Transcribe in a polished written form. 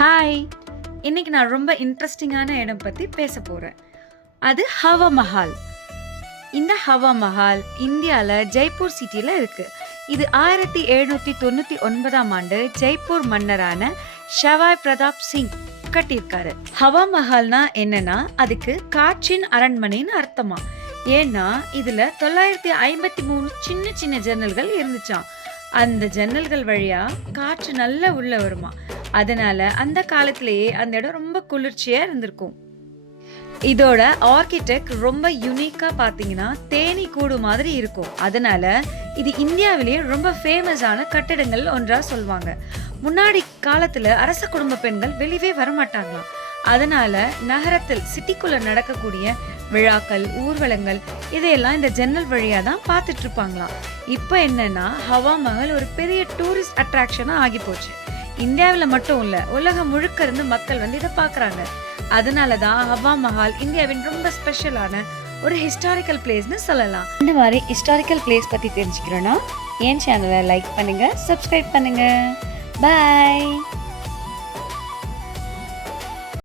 Hi! இன்னைக்கு நான் ரொம்ப இன்ட்ரெஸ்டிங்கான இடம் பத்தி பேசப் போறேன். அது ஹவா மஹால். இந்த ஹவா மஹால் இந்தியால ஜெய்ப்பூர் சிட்டில இருக்கு. இது 1799ஆம் ஆண்டு ஜெய்ப்பூர் மன்னரான ஷவாய் பிரதாப் சிங் கட்டியிருக்காரு. ஹவா மஹால்னா என்னன்னா, அதுக்கு காற்றின் அரண்மனைன்னு அர்த்தமா. ஏன்னா இதுல 953 சின்ன சின்ன ஜன்னல்கள் இருந்துச்சாம். அந்த ஜன்னல்கள் வழியா காற்று நல்லா உள்ள வருமா. அதனால அந்த காலத்திலேயே அந்த இடம் ரொம்ப குளிர்ச்சியா இருந்திருக்கும். இதோட ஆர்கிடெக்ட் ரொம்ப யூனிக்கா பாத்தீங்கன்னா தேனீ கூடு மாதிரி இருக்கும். அதனால இது இந்தியாவிலேயே ரொம்ப ஃபேமஸான கட்டிடங்கள் ஒன்றா சொல்லுவாங்க. முன்னாடி காலத்துல அரச குடும்ப பெண்கள் வெளியே வரமாட்டாங்களாம். அதனால நகரத்தில் சிட்டிக்குள்ள நடக்கக்கூடிய விழாக்கள், ஊர்வலங்கள் இதையெல்லாம் இந்த ஜன்னல் வழியா தான் பார்த்துட்டு இருப்பாங்களாம். இப்போ என்னன்னா ஹவா மஹால் ஒரு பெரிய டூரிஸ்ட் அட்ராக்ஷனா ஆகி போச்சு. இந்தியாவில் மட்டும் இல்ல, உலகம் முழுக்க இருந்து மக்கள் வந்து இதை பார்க்குறாங்க. அதனால தான் ஹவா மஹால் இந்தியாவின் ரொம்ப ஸ்பெஷலான ஒரு ஹிஸ்டாரிக்கல் பிளேஸ்னு சொல்லலாம். இந்த மாதிரி ஹிஸ்டாரிக்கல் பிளேஸ் பற்றி தெரிஞ்சுக்கிறோன்னா என் சேனலை லைக் பண்ணுங்க, சப்ஸ்கிரைப் பண்ணுங்க. பாய்.